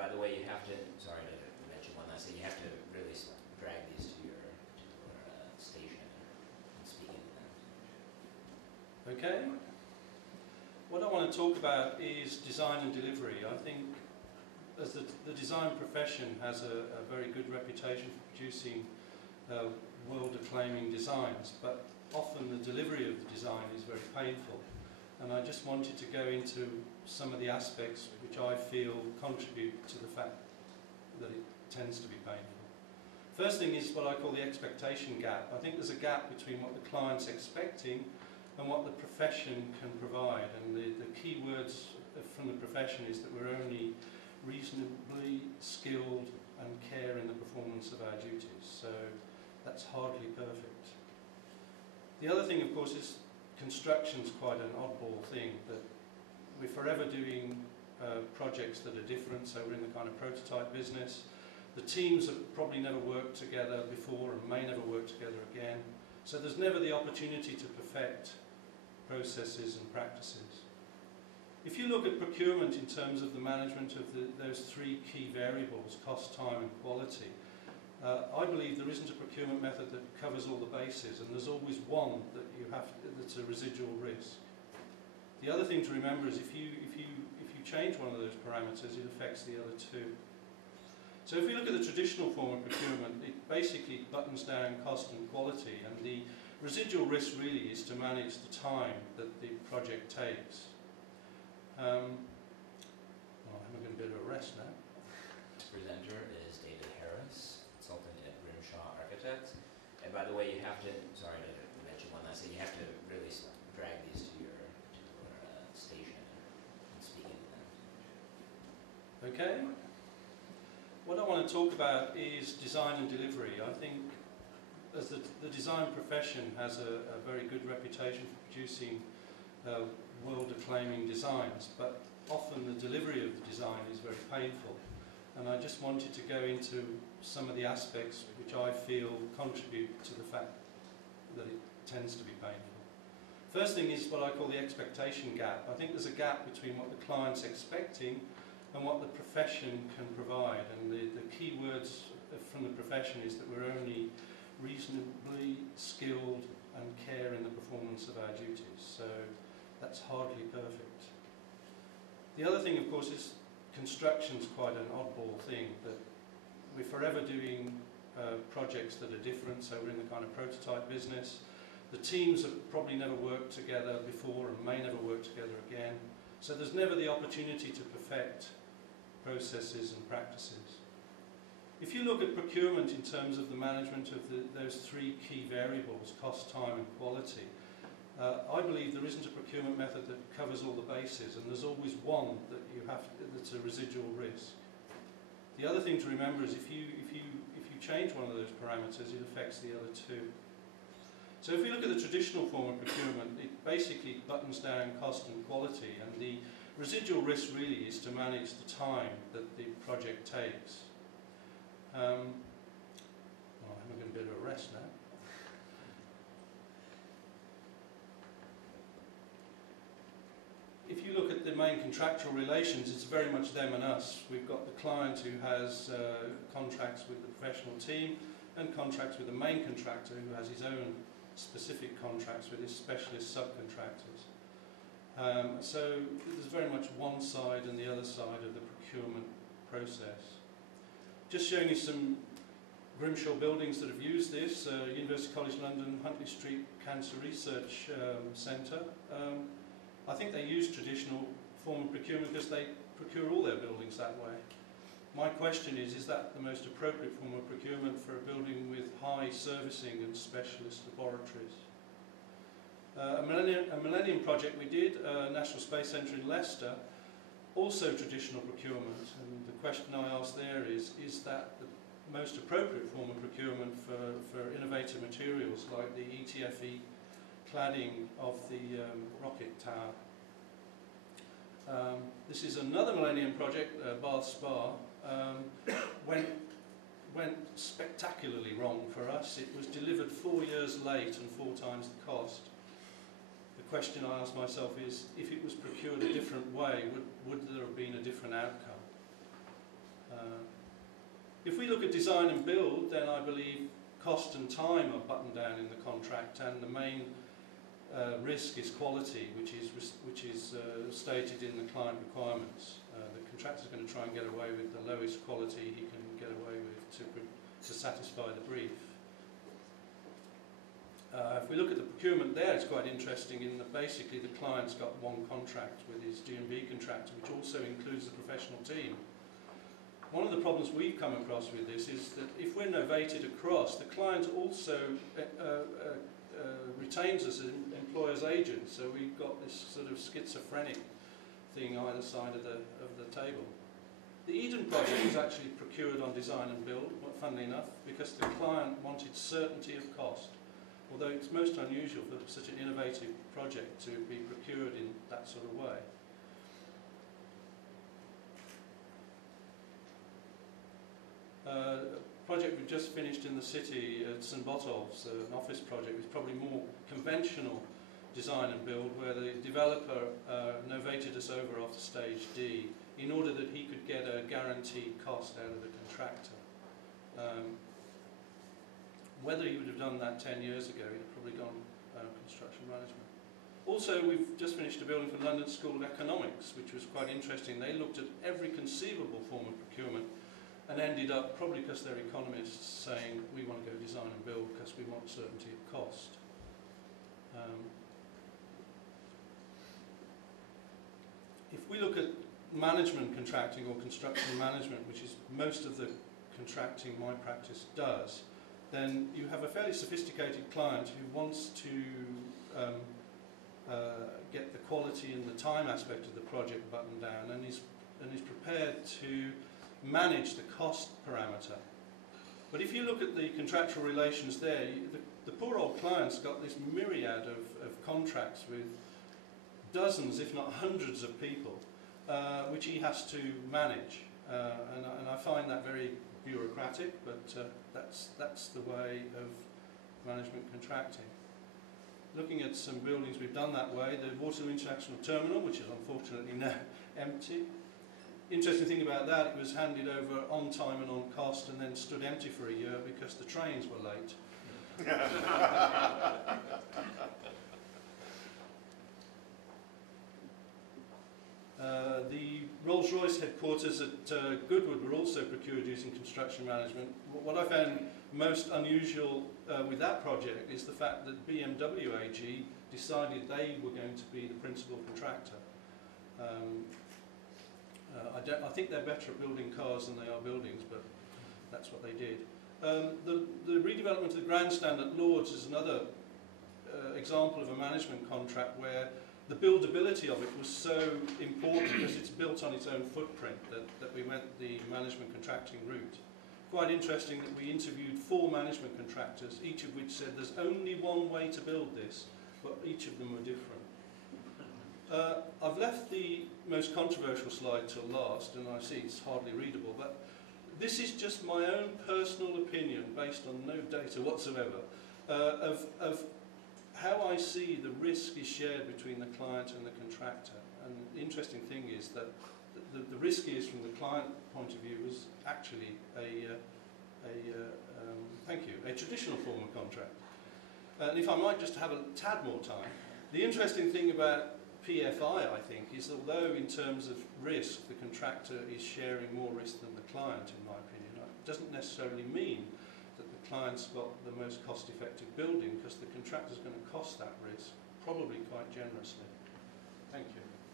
by the way, you have to, sorry to mention one last thing, you have to really drag these to your station and speak into them. Okay. What I want to talk about is design and delivery. I think as the design profession has a very good reputation for producing world-acclaiming designs, but often the delivery of the design is very painful. And I just wanted to go into some of the aspects which I feel contribute to the fact that it tends to be painful. First thing is what I call the expectation gap. I think there's a gap between what the client's expecting and what the profession can provide. And the key words from the profession is that we're only reasonably skilled and care in the performance of our duties. So that's hardly perfect. The other thing, of course, is construction's quite an oddball thing, that we're forever doing projects that are different, so we're in the kind of prototype business. The teams have probably never worked together before and may never work together again, so there's never the opportunity to perfect processes and practices. If you look at procurement in terms of the management of those three key variables, cost, time and quality, I believe there isn't a procurement method that covers all the bases, and there's always one that that's a residual risk. The other thing to remember is if you change one of those parameters, it affects the other two. So if we look at the traditional form of procurement, it basically buttons down cost and quality, and the residual risk really is to manage the time that the project takes. I'm having a bit of a rest now. The presenter is Harriss, consultant at Architects. And by the way, you have to, sorry to mention one last thing, you have to really drag these to your station and speak into them. Okay. What I want to talk about is design and delivery. I think as the design profession has a very good reputation for producing world-acclaiming designs, but often the delivery of the design is very painful. And I just wanted to go into some of the aspects which I feel contribute to the fact that it tends to be painful. First thing is what I call the expectation gap. I think there's a gap between what the client's expecting and what the profession can provide. And the key words from the profession is that we're only reasonably skilled and care in the performance of our duties. So that's hardly perfect. The other thing, of course, is construction's quite an oddball thing, that we're forever doing projects that are different, so we're in the kind of prototype business. The teams have probably never worked together before and may never work together again, so there's never the opportunity to perfect processes and practices. If you look at procurement in terms of the management of those three key variables, cost, time and quality, I believe there isn't a procurement method that covers all the bases, and there's always one that that's a residual risk. The other thing to remember is if you change one of those parameters, it affects the other two. So if we look at the traditional form of procurement, it basically buttons down cost and quality, and the residual risk really is to manage the time that the project takes. I'm having a bit of a rest now. If you look at the main contractual relations, it's very much them and us. We've got the client who has contracts with the professional team and contracts with the main contractor who has his own specific contracts with his specialist subcontractors. So there's very much one side and the other side of the procurement process. Just showing you some Grimshaw buildings that have used this. University College London, Huntley Street Cancer Research Centre. I think they use traditional form of procurement because they procure all their buildings that way. My question is that the most appropriate form of procurement for a building with high servicing and specialist laboratories? A Millennium project we did, National Space Centre in Leicester, also traditional procurement, and the question I asked there is that the most appropriate form of procurement for innovative materials like the ETFE cladding of the rocket tower. This is another Millennium project, Bath Spa. Went spectacularly wrong for us. It was delivered 4 years late and 4 times the cost. The question I ask myself is, if it was procured a different way, would there have been a different outcome? If we look at design and build, then I believe cost and time are buttoned down in the contract, and the main risk is quality, which is stated in the client requirements. The contractor is going to try and get away with the lowest quality he can get away with to satisfy the brief. If we look at the procurement there, it's quite interesting in that basically the client's got one contract with his G&B contractor, which also includes the professional team. One of the problems we've come across with this is that if we're novated across, the client also retains us as employer's agents, so we've got this sort of schizophrenic thing either side of the table. The Eden project was actually procured on design and build, funnily enough, because the client wanted certainty of cost, although it's most unusual for such an innovative project to be procured in that sort of way. A project we've just finished in the city at St Botolph's, an office project, is probably more conventional design and build, where the developer novated us over after stage D in order that he could get a guaranteed cost out of the contractor. Whether he would have done that 10 years ago, he'd have probably gone construction management. Also, we've just finished a building for London School of Economics, which was quite interesting. They looked at every conceivable form of procurement and ended up, probably because they're economists, saying we want to go design and build because we want certainty of cost. If we look at management contracting or construction management, which is most of the contracting my practice does, then you have a fairly sophisticated client who wants to get the quality and the time aspect of the project buttoned down, and is prepared to manage the cost parameter. But if you look at the contractual relations there, the poor old client's got this myriad of contracts with dozens, if not hundreds of people, which he has to manage. And I find that very bureaucratic, but that's the way of management contracting. Looking at some buildings we've done that way, the Waterloo International Terminal, which is unfortunately now empty. Interesting thing about that, it was handed over on time and on cost and then stood empty for a year because the trains were late. The Rolls-Royce headquarters at Goodwood were also procured using construction management. What I found most unusual with that project is the fact that BMW AG decided they were going to be the principal contractor. I think they're better at building cars than they are buildings, but that's what they did. The redevelopment of the grandstand at Lord's is another example of a management contract where the buildability of it was so important because it's built on its own footprint that we went the management contracting route. Quite interesting that we interviewed 4 management contractors, each of which said there's only one way to build this, but each of them were different. I've left the most controversial slide till last, and I see it's hardly readable, but this is just my own personal opinion based on no data whatsoever of how I see the risk is shared between the client and the contractor. And the interesting thing is that the risk is, from the client point of view, is actually a traditional form of contract. And if I might just have a tad more time, the interesting thing about PFI, I think, is that although in terms of risk the contractor is sharing more risk than the client, in my opinion, it doesn't necessarily mean that the client's got the most cost-effective building, because the contractor's going to cost that risk probably quite generously. Thank you.